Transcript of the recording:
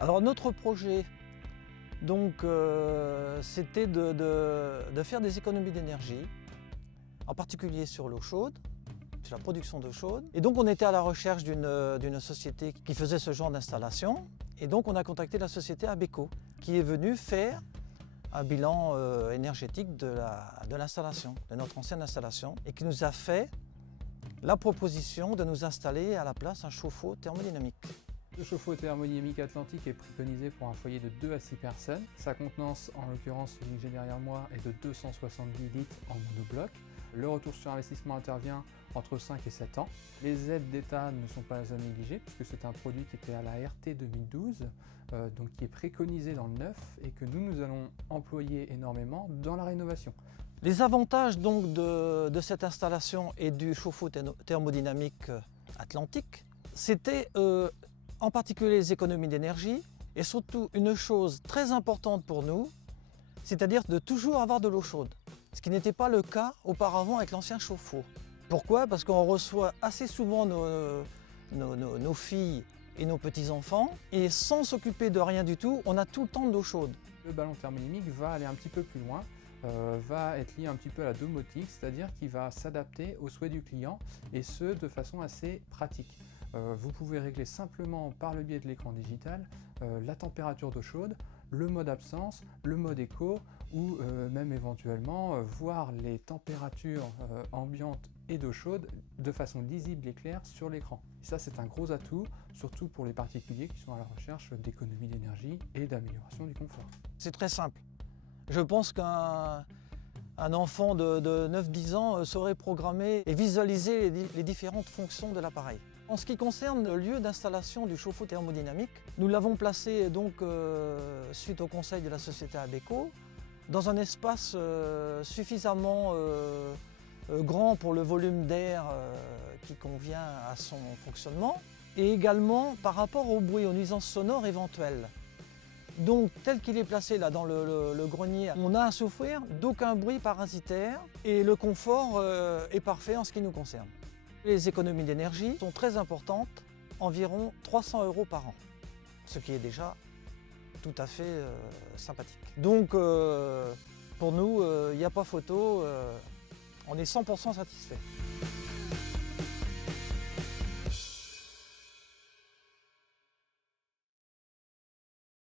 Alors notre projet, donc, c'était de faire des économies d'énergie, en particulier sur l'eau chaude, sur la production d'eau chaude. Et donc on était à la recherche d'une société qui faisait ce genre d'installation. Et donc on a contacté la société Abeco, qui est venue faire un bilan énergétique de l'installation, de notre ancienne installation, et qui nous a fait la proposition de nous installer à la place un chauffe-eau thermodynamique. Le chauffe-eau thermodynamique Atlantique est préconisé pour un foyer de 2 à 6 personnes. Sa contenance, en l'occurrence celui que j'ai derrière moi, est de 270 litres en monobloc. Le retour sur investissement intervient entre 5 et 7 ans. Les aides d'État ne sont pas à négliger puisque c'est un produit qui était à la RT 2012, donc qui est préconisé dans le neuf et que nous allons employer énormément dans la rénovation. Les avantages donc de cette installation et du chauffe-eau thermodynamique Atlantique, c'était en particulier les économies d'énergie et surtout une chose très importante pour nous, c'est-à-dire de toujours avoir de l'eau chaude, ce qui n'était pas le cas auparavant avec l'ancien chauffe-eau. Pourquoi? Parce qu'on reçoit assez souvent nos filles et nos petits-enfants et sans s'occuper de rien du tout, on a tout le temps de l'eau chaude. Le ballon thermodynamique va aller un petit peu plus loin, va être lié un petit peu à la domotique, c'est-à-dire qu'il va s'adapter aux souhaits du client et ce de façon assez pratique. Vous pouvez régler simplement par le biais de l'écran digital la température d'eau chaude, le mode absence, le mode éco ou même éventuellement voir les températures ambiantes et d'eau chaude de façon lisible et claire sur l'écran. Et ça c'est un gros atout, surtout pour les particuliers qui sont à la recherche d'économie d'énergie et d'amélioration du confort. C'est très simple. Je pense qu'un enfant de 9-10 ans saurait programmer et visualiser les différentes fonctions de l'appareil. En ce qui concerne le lieu d'installation du chauffe-eau thermodynamique, nous l'avons placé donc suite au conseil de la société Abeco dans un espace suffisamment grand pour le volume d'air qui convient à son fonctionnement et également par rapport au bruit, aux nuisances sonores éventuelles. Donc tel qu'il est placé là dans le grenier, on a à souffrir d'aucun bruit parasitaire et le confort est parfait en ce qui nous concerne. Les économies d'énergie sont très importantes, environ 300 € par an, ce qui est déjà tout à fait sympathique. Donc pour nous, il n'y a pas photo, on est 100% satisfait.